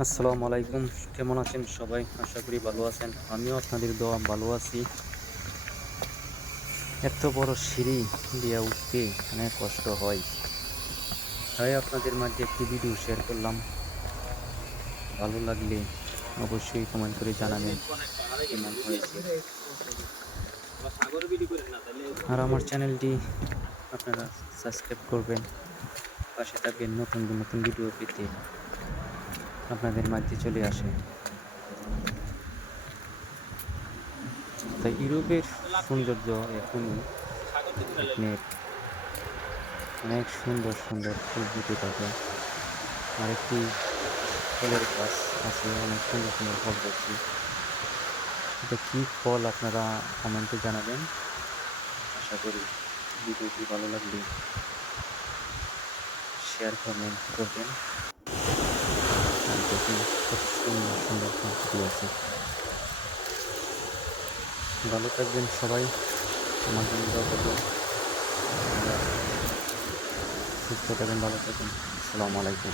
আসসালামু আলাইকুম। কেমন আছেন সবাই? আশা করি ভালো আছেন। আমিও আপনাদের দোয়া ভালো আছি। এত বড় সিঁড়ি দিয়ে উঠতে অনেক কষ্ট হয়। তাই আপনাদের মাঝে একটি ভিডিও শেয়ার করলাম। ভালো লাগলে অবশ্যই কমেন্ট করে জানাবেন। কেমন হয়েছে আর আমার চ্যানেলটি আপনারা সাবস্ক্রাইব করবেন। পাশে থাকবেন নতুন নতুন ভিডিও পেতে। আপনাদের মাঝে চলে আসে। তাই ইউরোপের সৌন্দর্য আপনার অনেক সুন্দর সুন্দর ফুল ফুটে থাকে। আর একটি ফলের গাছ আছে, অনেক সুন্দর সুন্দর ফল দেখছি। এটা কী ফল আপনারা কমেন্টে জানাবেন। আশা করি ভিডিওটি ভালো লাগলে শেয়ার, কমেন্ট করবেন। দেখুন কত সুন্দর সুন্দর ফুলকপি আছে। ভালো থাকবেন সবাই। আমার জন্য সুস্থ থাকবেন, ভালো থাকবেন। আসসালামু আলাইকুম।